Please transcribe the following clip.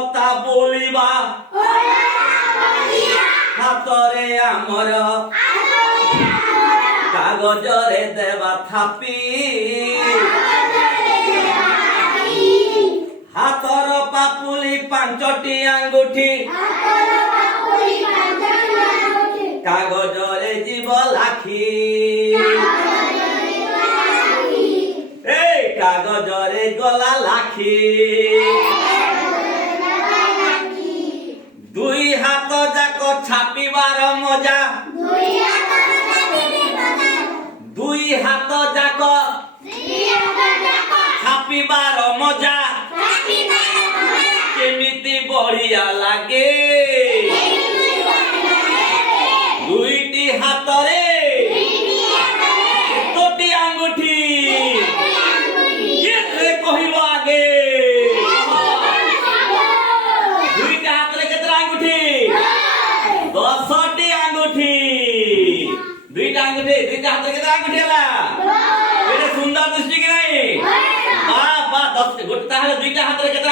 কথা বলিবা হাতরে আমার কাগজরে দেবা থাপি হাতর পাপুলি পাঁচটি আঙ্গুঠি কাগজরে জীব লাখি এই কাগজরে গলা লাখি দুই হাত যাক ছাপিবার মজা দুই হাত যাক ছাপিবার মজা কেমিতি বঢ়িয়া লাগে দুইটি হাতরে তোটি আঙ্গুঠি কিয়ে কহিব আগে দুইটা হাতরে কেতটা আঙ্গুঠি 10টি আঙ্গুঠি দুইটা আঙ্গুঠি দুইটা হাতরে কেতটা আঙ্গুঠি ହେଲା এটা সুন্দর দৃষ্টি কি নাই বাহ বাহ 10 গোটে তাহলে দুইটা হাতরে কেতটা